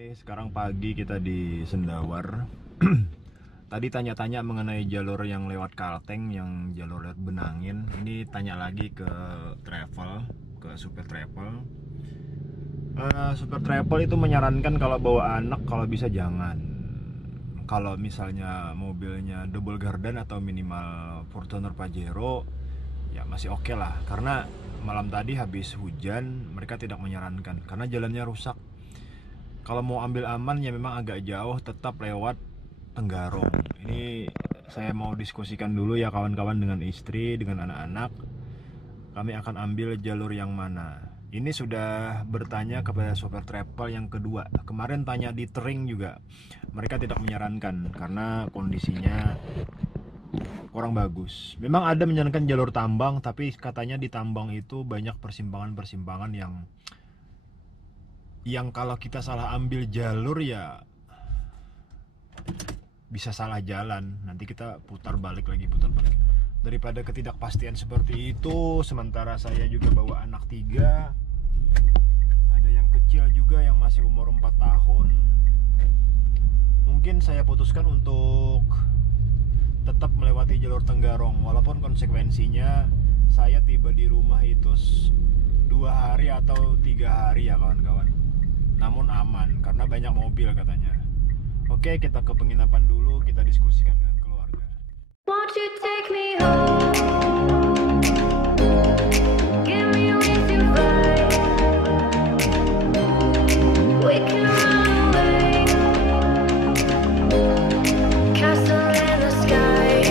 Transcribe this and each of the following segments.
Sekarang pagi kita di Sendawar. Tadi tanya-tanya mengenai jalur yang lewat Kalteng, yang jalur lewat Benangin. Ini tanya lagi ke travel, ke supir travel. Supir travel itu menyarankan kalau bawa anak kalau bisa jangan. Kalau misalnya mobilnya double gardan atau minimal Fortuner Pajero, ya masih oke lah. Karena malam tadi habis hujan, mereka tidak menyarankan karena jalannya rusak. Kalau mau ambil aman ya memang agak jauh, tetap lewat Tenggarong. Ini saya mau diskusikan dulu ya kawan-kawan dengan istri, dengan anak-anak. Kami akan ambil jalur yang mana. Ini sudah bertanya kepada sopir travel yang kedua. Kemarin tanya di Tering juga. Mereka tidak menyarankan karena kondisinya kurang bagus. Memang ada menyarankan jalur tambang, tapi katanya di tambang itu banyak persimpangan-persimpangan yang kalau kita salah ambil jalur ya bisa salah jalan, nanti kita putar balik. Daripada ketidakpastian seperti itu, sementara saya juga bawa anak 3, ada yang kecil juga yang masih umur 4 tahun. Mungkin saya putuskan untuk tetap melewati jalur Tenggarong, walaupun konsekuensinya saya tiba di rumah itu 2 hari atau 3 hari ya kawan-kawan. Namun aman karena banyak mobil katanya. Oke, kita ke penginapan dulu, kita diskusikan dengan keluarga. Won't you take me home? Give me with your vibe. We can run away. Castle in the sky.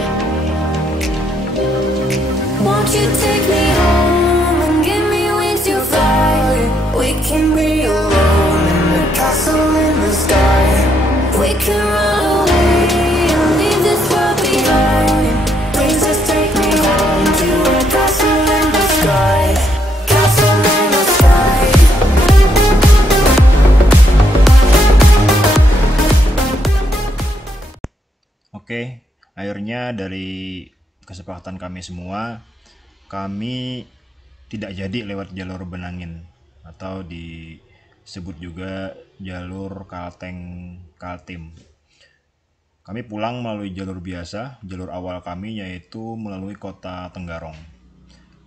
Won't you take me home and give me with your vibe? We can be alone in the castle in the sky. We can run away and leave this world behind. Please just take me home to a castle in the sky. Castle in the sky. Oke, akhirnya dari kesepakatan kami semua, kami tidak jadi lewat jalur Benangin atau disebut juga jalur Kalteng-Kaltim. Kami pulang melalui jalur biasa, jalur awal kami yaitu melalui kota Tenggarong.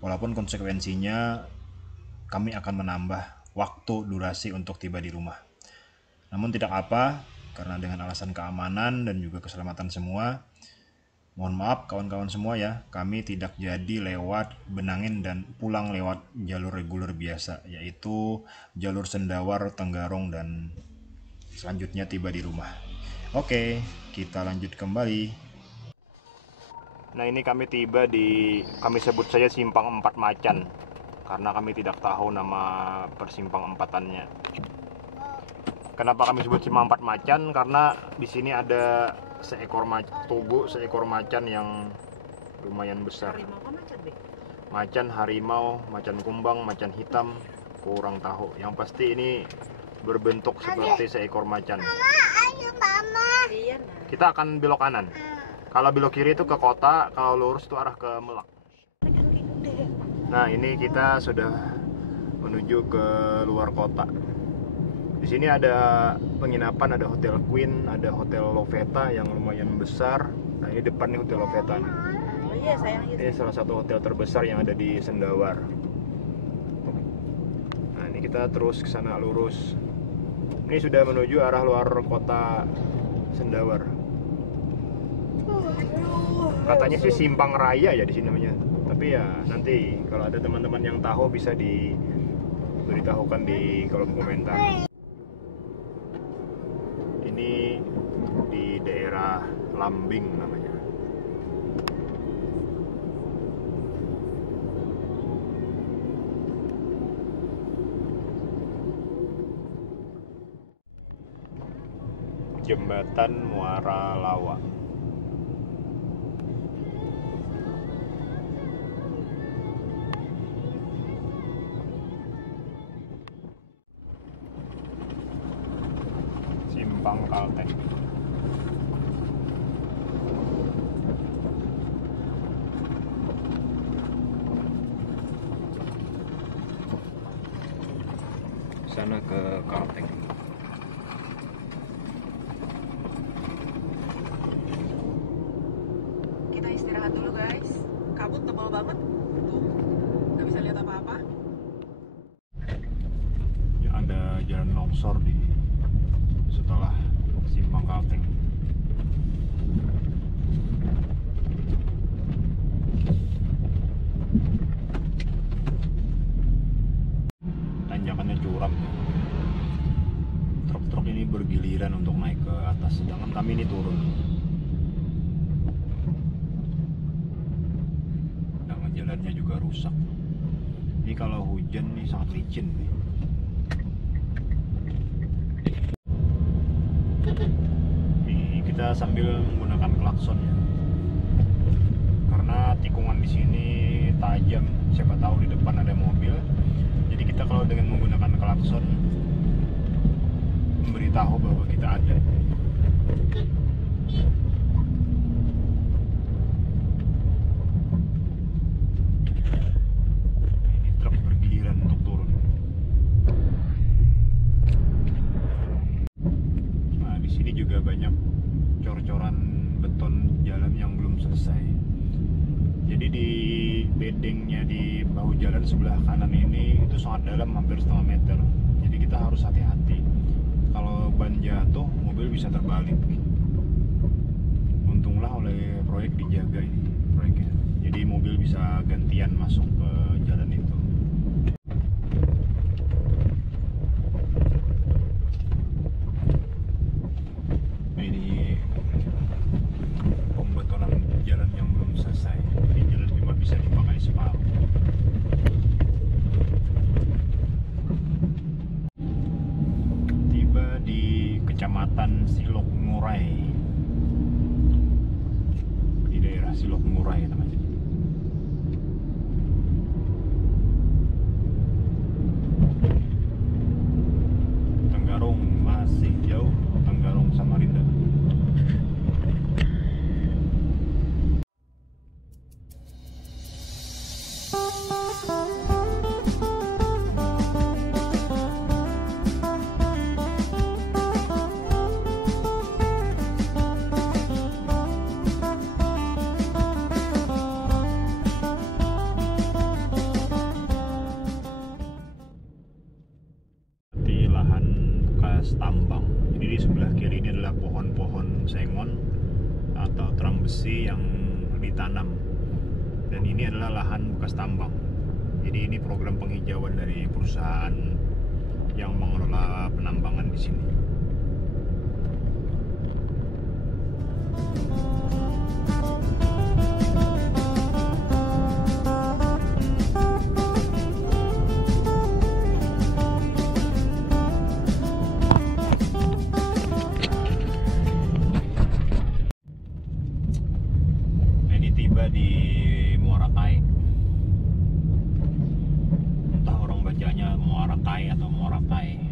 Walaupun konsekuensinya kami akan menambah waktu durasi untuk tiba di rumah. Namun tidak apa, karena dengan alasan keamanan dan juga keselamatan semua, mohon maaf kawan-kawan semua ya, kami tidak jadi lewat Benangin dan pulang lewat jalur reguler biasa, yaitu jalur Sendawar, Tenggarong, dan selanjutnya tiba di rumah. Oke, kita lanjut kembali. Nah, ini kami tiba di, kami sebut saja Simpang 4 Macan, karena kami tidak tahu nama persimpang empatannya. Kenapa kami sebut Simpang 4 Macan? Karena di sini ada seekor seekor macan yang lumayan besar. Macan harimau, macan kumbang, macan hitam, kurang tahu. Yang pasti ini berbentuk seperti seekor macan. Kita akan belok kanan. Kalau belok kiri itu ke kota, kalau lurus itu arah ke Melak. Nah, ini kita sudah menuju ke luar kota. Di sini ada penginapan, ada Hotel Queen, ada Hotel Loveta yang lumayan besar. Nah, ini depan nih Hotel Loveta nih. Oh iya, sayang. Ini salah satu hotel terbesar yang ada di Sendawar. Nah, ini kita terus ke sana lurus. Ini sudah menuju arah luar kota Sendawar. Katanya sih Simpang Raya ya di sini namanya. Tapi ya nanti kalau ada teman-teman yang tahu bisa diberitahukan di kolom komentar. Ini di daerah Lambing namanya. Jembatan Muara Lawa. Simpang Kalteng. Sana ke Kalteng. kabut tebal banget. Tuh, nggak bisa lihat apa-apa. Ya, ada jalan longsor di setelah Simpang Kalteng. Tanjakannya curam. Truk-truk ini bergiliran untuk naik ke atas, sedangkan kami ini turun. Sedangkan jalannya juga rusak. Ini kalau hujan nih sangat licin nih. Ini kita sambil menggunakan klakson ya. Karena tikungan di sini tajam, siapa tahu di depan ada mobil. Jadi kita kalau dengan menggunakan klakson memberitahu bahwa kita ada. Ini truk bergiliran untuk turun. Nah, di sini juga banyak cor-coran beton jalan yang belum selesai. Jadi di bedengnya di bahu jalan sebelah kanan ini itu sangat dalam, hampir setengah meter. Jadi kita harus hati-hati. Kalau ban jatuh, mobil bisa terbalik. Untunglah oleh proyek dijaga ini proyeknya. Jadi mobil bisa gantian masuk ke jalan itu. Nah, ini pembetonan jalan yang belum selesai. Jadi jalan cuma bisa dipakai separuh. Tiba di Kecamatan Silok Ngurai, di daerah Silok Ngurai namanya. Tenggarong masih jauh, Tenggarong Samarinda. Di lahan bekas tambang. Jadi di sebelah kiri ini adalah pohon-pohon sengon atau terang besi yang ditanam. Dan ini adalah lahan bekas tambang. Jadi ini program penghijauan dari perusahaan yang mengelola penambangan di sini. Tiba di Muara Kai. Entah orang bacanya Muara Kai atau Muara Kai.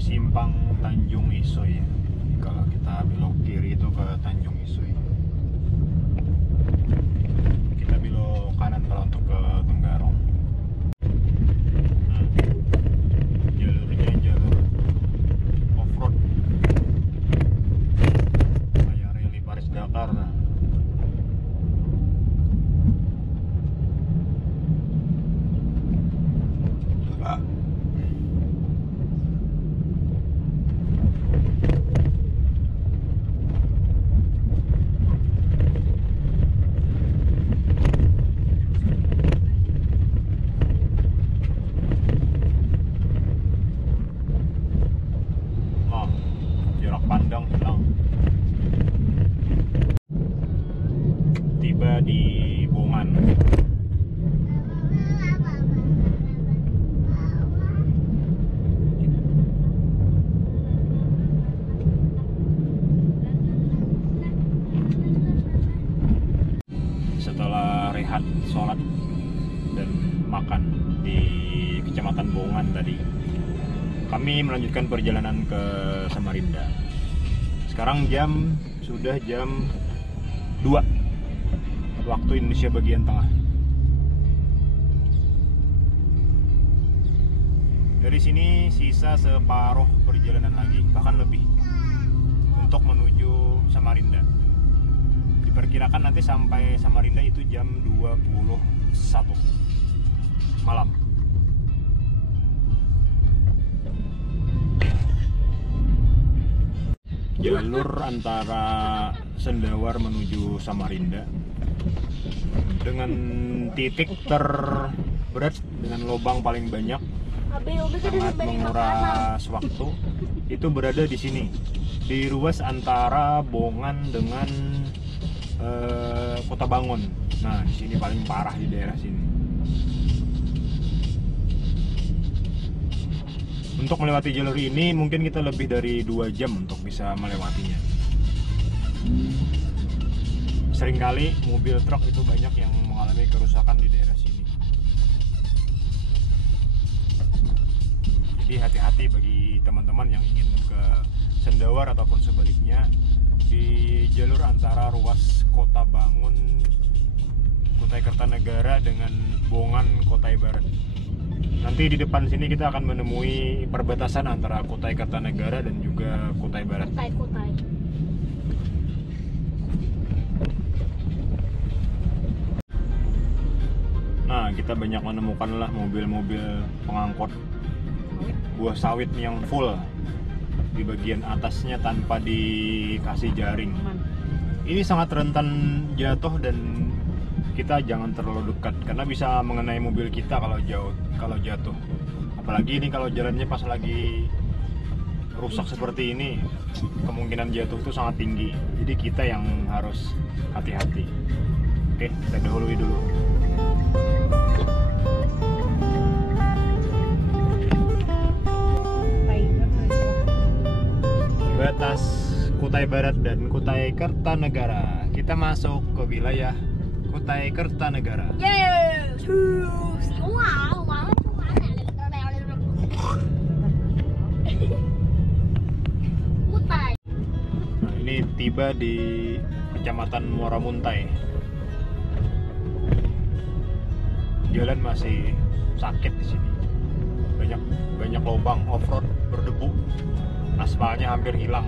Simpang Tanjung Isoy. Kalau kita belok kiri itu ke Tanjung Isoy. Kita belok kanan kalau untuk ke Tenggarong. Nah, jalurnya jalur off-road kayak rally Paris Dakar. Pandang hilang. Tiba di Bongan. Setelah rehat, sholat dan makan di Kecamatan Bongan tadi, kami melanjutkan perjalanan ke Samarinda. Sekarang sudah jam 2 waktu Indonesia bagian tengah. Dari sini sisa separuh perjalanan lagi, bahkan lebih, untuk menuju Samarinda. Diperkirakan nanti sampai Samarinda itu jam 21 malam. Jalur antara Sendawar menuju Samarinda dengan titik terberat, dengan lubang paling banyak, sangat menguras waktu, itu berada di sini, di ruas antara Bongan dengan Kota Bangun. Nah, di sini paling parah, di daerah sini. Untuk melewati jalur ini mungkin kita lebih dari 2 jam untuk bisa melewatinya. Seringkali mobil truk itu banyak yang mengalami kerusakan di daerah sini. Jadi hati-hati bagi teman-teman yang ingin ke Sendawar ataupun sebaliknya di jalur antara ruas Kota Bangun, Kutai Kertanegara dengan Bongan, Kutai Barat. Nanti di depan sini kita akan menemui perbatasan antara Kutai Kertanegara dan juga Kutai Barat. Kutai. Nah, kita banyak menemukan lah mobil-mobil pengangkut buah sawit yang full di bagian atasnya tanpa dikasih jaring. Ini sangat rentan jatuh dan kita jangan terlalu dekat karena bisa mengenai mobil kita kalau jatuh. Apalagi ini kalau jalannya pas lagi rusak seperti ini, kemungkinan jatuh itu sangat tinggi. Jadi kita yang harus hati-hati. Oke, kita dahului dulu. Batas Kutai Barat dan Kutai Kertanegara. Kita masuk ke wilayah Kutai Kertanegara. Yes. Kutai. Nah, ini tiba di Kecamatan Muara Muntai. Jalan masih sakit di sini. Banyak lubang, off-road berdebu. Aspalnya hampir hilang.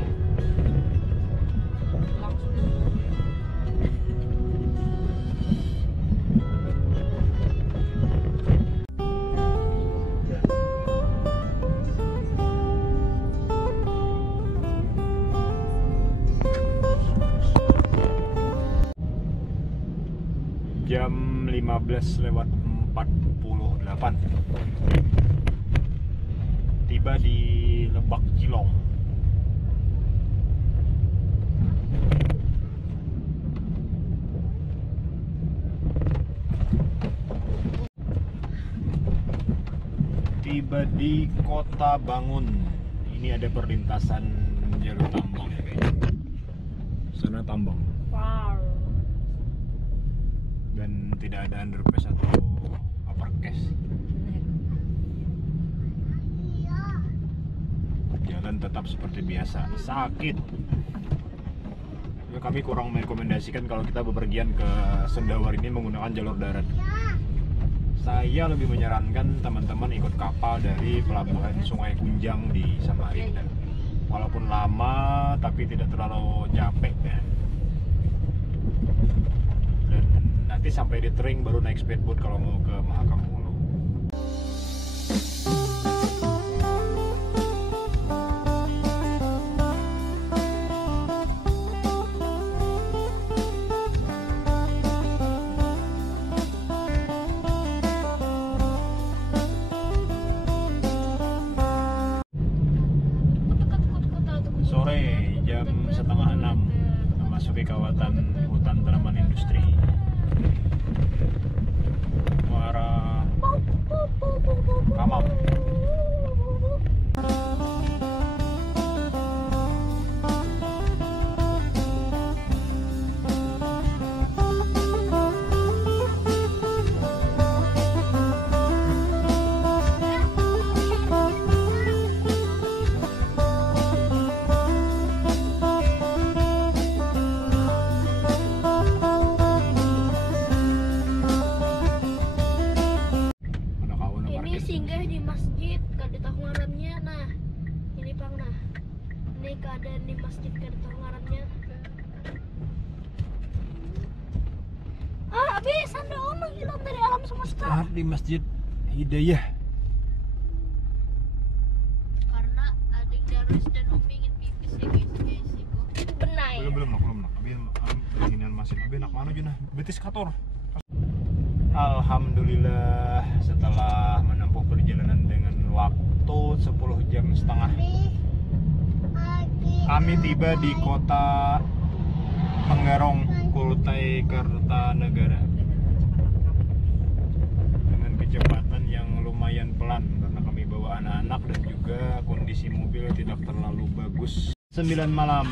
Jam 15:48 tiba di Lebak Cilong. Tiba di Kota Bangun. Ini ada perlintasan jalur tambang ya kayaknya. Sana tambang. Wow. Dan tidak ada underpass atau overpass. Jalan tetap seperti biasa, sakit. Ya, kami kurang merekomendasikan kalau kita bepergian ke Sendawar ini menggunakan jalur darat. Saya lebih menyarankan teman-teman ikut kapal dari pelabuhan Sungai Kunjang di Samarinda. Walaupun lama, tapi tidak terlalu capek ya. Dan nanti sampai di Tering baru naik speedboat kalau mau ke Mahakam Hulu. Sore jam 5:30 memasuki kawasan hutan tanaman industri Muara Kamam. sekali keadaan di masjid ngarannya. Habis anda menghilang dari alam semesta. Istirahat di Masjid Hidayah. Karena adik Darwis dan Umi ingin pipis ya guys. Benai. Belum nak. Abi masih abi nak mana junah? Betis kator. Alhamdulillah setelah menempuh perjalanan dengan waktu 10,5 jam kami tiba di kota Penggarong, Kutai Kartanegara dengan kecepatan yang lumayan pelan karena kami bawa anak-anak dan juga kondisi mobil tidak terlalu bagus. 9 malam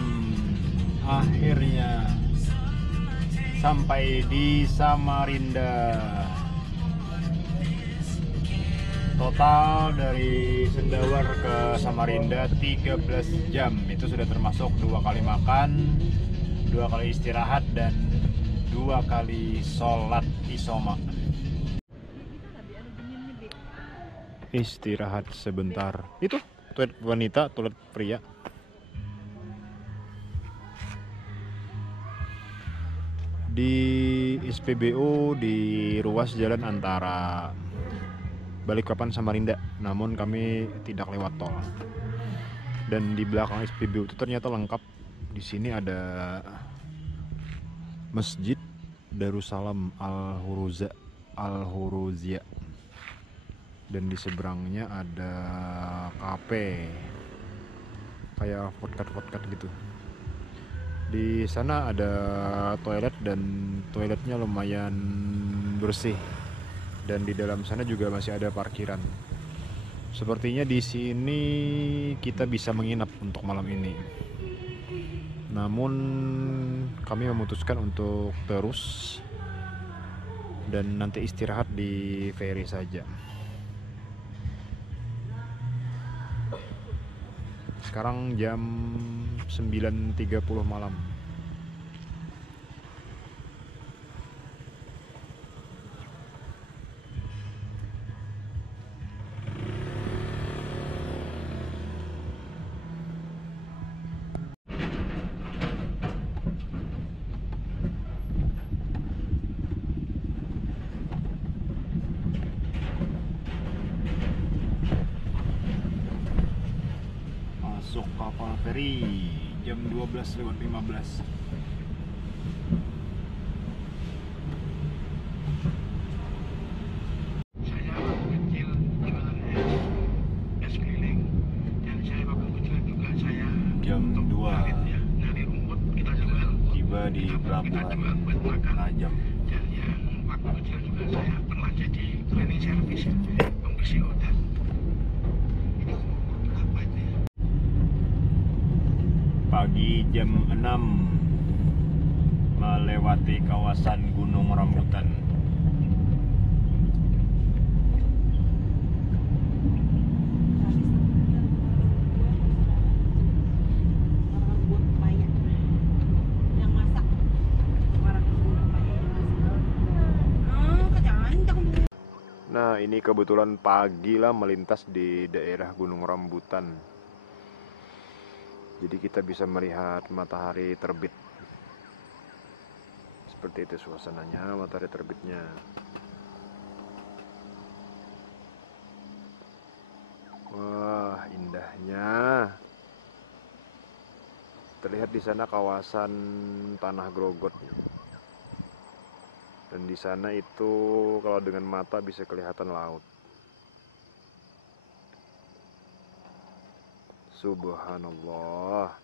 akhirnya sampai di Samarinda. Total dari Sendawar ke Samarinda 13 jam. Itu sudah termasuk 2 kali makan, 2 kali istirahat, dan 2 kali sholat isoma. Istirahat sebentar. Itu toilet wanita, toilet pria. Di SPBU di ruas jalan antara Balikpapan Samarinda, namun kami tidak lewat tol. Dan di belakang SPBU itu ternyata lengkap. Di sini ada Masjid Darussalam Al-Huruzia, dan di seberangnya ada kafe kayak vodka gitu. Di sana ada toilet dan toiletnya lumayan bersih, dan di dalam sana juga masih ada parkiran. Sepertinya di sini kita bisa menginap untuk malam ini. Namun kami memutuskan untuk terus dan nanti istirahat di ferry saja. Sekarang jam 9.30 malam. Masuk kapal feri jam 12:15. Saya waktu kecil jualannya es keliling, dan saya waktu kecil juga saya Jam 2 ya, dari rumput kita jual, tiba di kita pelabuhan jual buat makan. Najam. Dan yang waktu kecil juga saya pernah jadi cleaning service, pembersih hotel. Ini apa itu ya? Pagi jam 6 melewati kawasan Gunung Rambutan. Nah, ini kebetulan pagi lah melintas di daerah Gunung Rambutan. Jadi kita bisa melihat matahari terbit. Seperti itu suasananya, matahari terbitnya. Wah, indahnya. Terlihat di sana kawasan Tanah Grogot. Dan di sana itu kalau dengan mata bisa kelihatan laut. Subhanallah.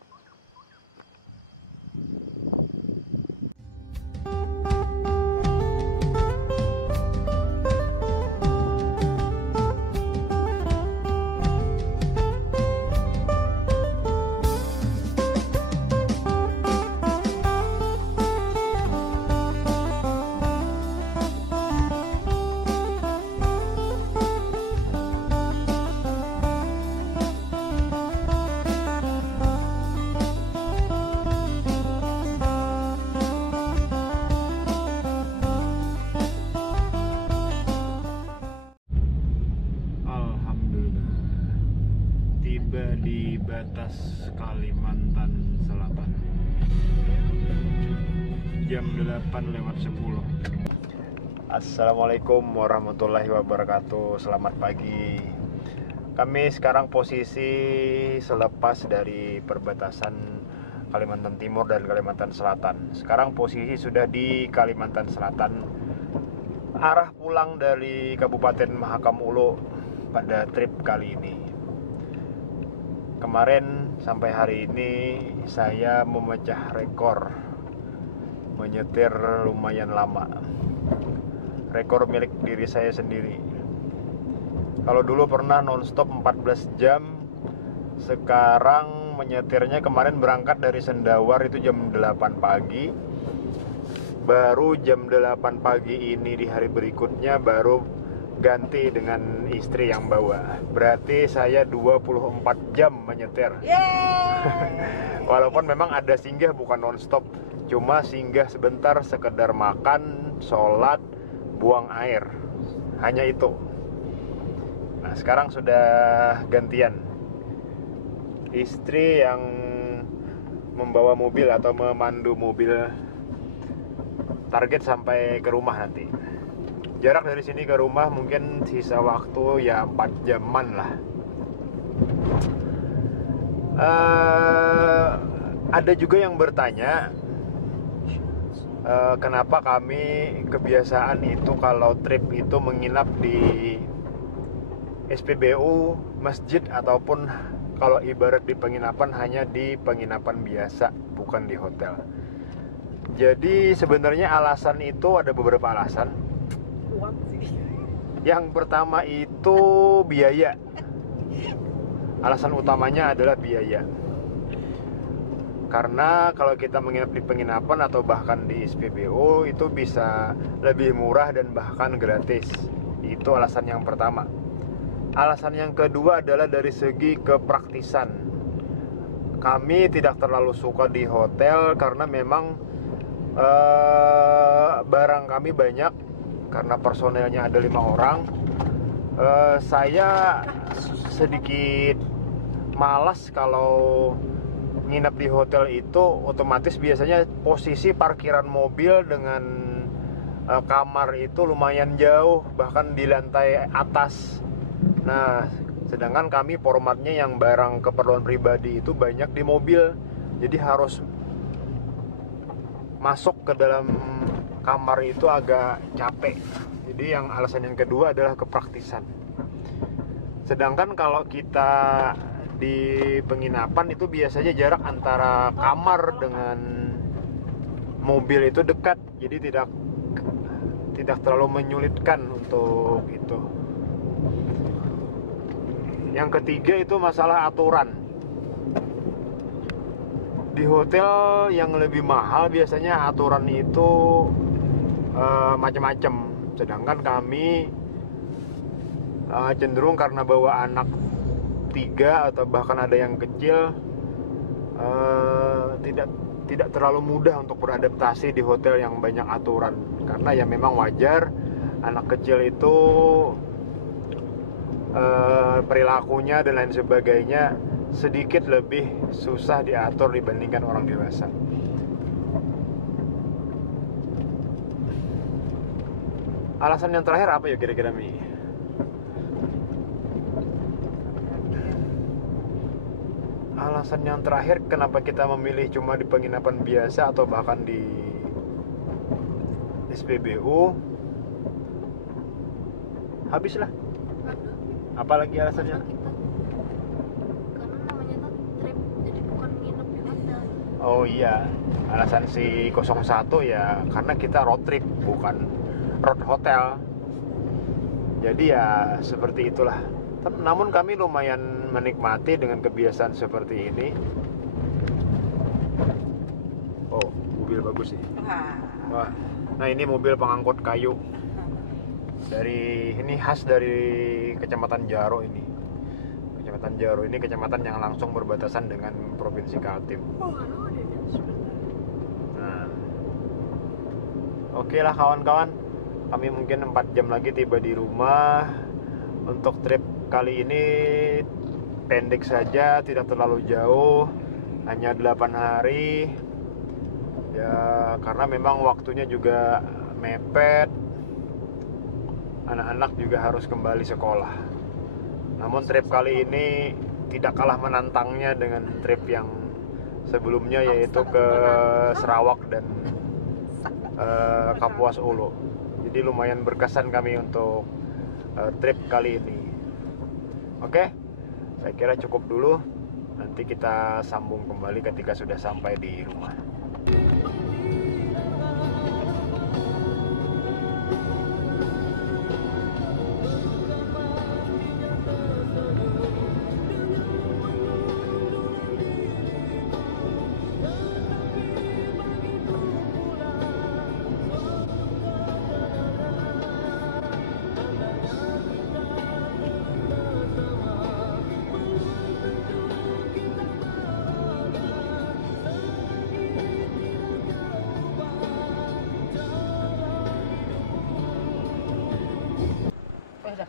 tiba di batas Kalimantan Selatan. Jam 8:10. Assalamualaikum warahmatullahi wabarakatuh. Selamat pagi. Kami sekarang posisi selepas dari perbatasan Kalimantan Timur dan Kalimantan Selatan. Sekarang posisi sudah di Kalimantan Selatan. Arah pulang dari Kabupaten Mahakam Ulu pada trip kali ini. Kemarin sampai hari ini saya memecah rekor menyetir lumayan lama. Rekor milik diri saya sendiri. Kalau dulu pernah nonstop 14 jam, sekarang menyetirnya kemarin berangkat dari Sendawar itu jam 8 pagi. Baru jam 8 pagi ini di hari berikutnya baru ganti dengan istri yang bawa. Berarti saya 24 jam menyetir. Walaupun memang ada singgah, bukan nonstop. Cuma singgah sebentar sekedar makan, sholat, buang air. Hanya itu. Nah, sekarang sudah gantian. Istri yang membawa mobil atau memandu mobil, target sampai ke rumah nanti. Jarak dari sini ke rumah mungkin sisa waktu ya 4 jaman lah. Ada juga yang bertanya, kenapa kami kebiasaan itu kalau trip itu menginap di SPBU, masjid, ataupun kalau ibarat di penginapan hanya di penginapan biasa, bukan di hotel. Jadi sebenarnya alasan itu ada beberapa alasan. Yang pertama itu biaya. Alasan utamanya adalah biaya. Karena kalau kita menginap di penginapan atau bahkan di SPBU itu bisa lebih murah dan bahkan gratis. Itu alasan yang pertama. Alasan yang kedua adalah dari segi kepraktisan. Kami tidak terlalu suka di hotel karena memang barang kami banyak. Karena personelnya ada 5 orang, saya sedikit malas kalau nginep di hotel itu. Otomatis biasanya posisi parkiran mobil dengan kamar itu lumayan jauh, bahkan di lantai atas. Nah, sedangkan kami formatnya yang barang keperluan pribadi itu banyak di mobil, jadi harus masuk ke dalam kamar itu agak capek. Jadi yang alasan yang kedua adalah kepraktisan. Sedangkan kalau kita di penginapan itu biasanya jarak antara kamar dengan mobil itu dekat. Jadi tidak terlalu menyulitkan untuk itu. Yang ketiga itu masalah aturan. Di hotel yang lebih mahal biasanya aturan itu macam-macam. Sedangkan kami cenderung karena bawa anak 3 atau bahkan ada yang kecil, tidak terlalu mudah untuk beradaptasi di hotel yang banyak aturan. Karena ya memang wajar, anak kecil itu perilakunya dan lain sebagainya sedikit lebih susah diatur dibandingkan orang dewasa. Alasan yang terakhir apa ya kira-kira, Mi? Alasan yang terakhir kenapa kita memilih cuma di penginapan biasa atau bahkan di SPBU? Habislah. Apalagi alasannya? Karena namanya tuh trip, jadi bukan nginep di hotel. Oh iya, alasan si 01 ya karena kita road trip, bukan road hotel. Jadi ya seperti itulah. Namun kami lumayan menikmati dengan kebiasaan seperti ini. Oh, mobil bagus sih. Wah. Nah, ini mobil pengangkut kayu. Ini khas dari Kecamatan Jaro ini. Kecamatan Jaro ini kecamatan yang langsung berbatasan dengan Provinsi Kaltim. Nah. Oke lah kawan-kawan. Kami mungkin 4 jam lagi tiba di rumah. Untuk trip kali ini pendek saja, tidak terlalu jauh, hanya 8 hari. Ya, karena memang waktunya juga mepet. Anak-anak juga harus kembali sekolah. Namun trip kali ini tidak kalah menantangnya dengan trip yang sebelumnya, yaitu ke Sarawak dan Kapuas Hulu. Jadi lumayan berkesan kami untuk trip kali ini. Oke, saya kira cukup dulu. Nanti kita sambung kembali ketika sudah sampai di rumah.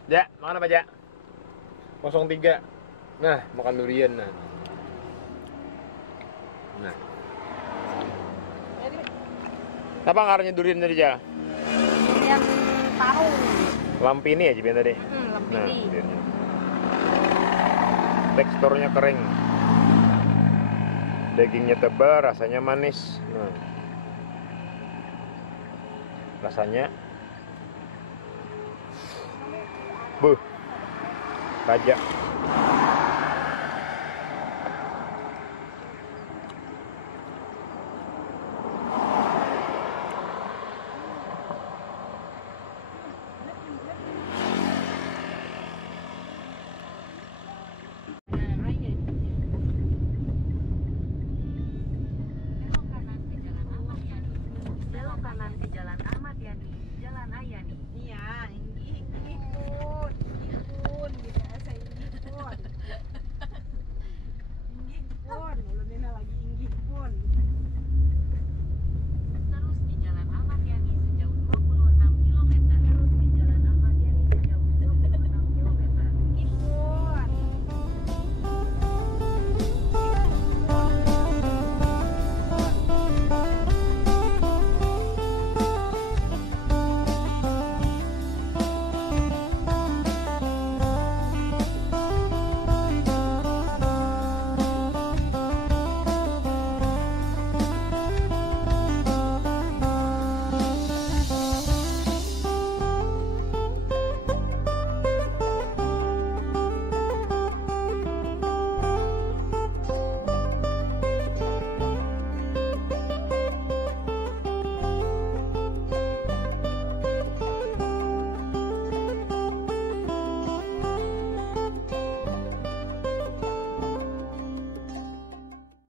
Ja, makan apa, Ja? 03. Nah, makan durian. Nah. Apa ngaruhnya durian tadi, Ja? Durian tahu. Lampini aja biar tadi. Nah, Lampini. duriannya. Teksturnya kering. Dagingnya tebal, rasanya manis. Nah. Rasanya Buh, baja.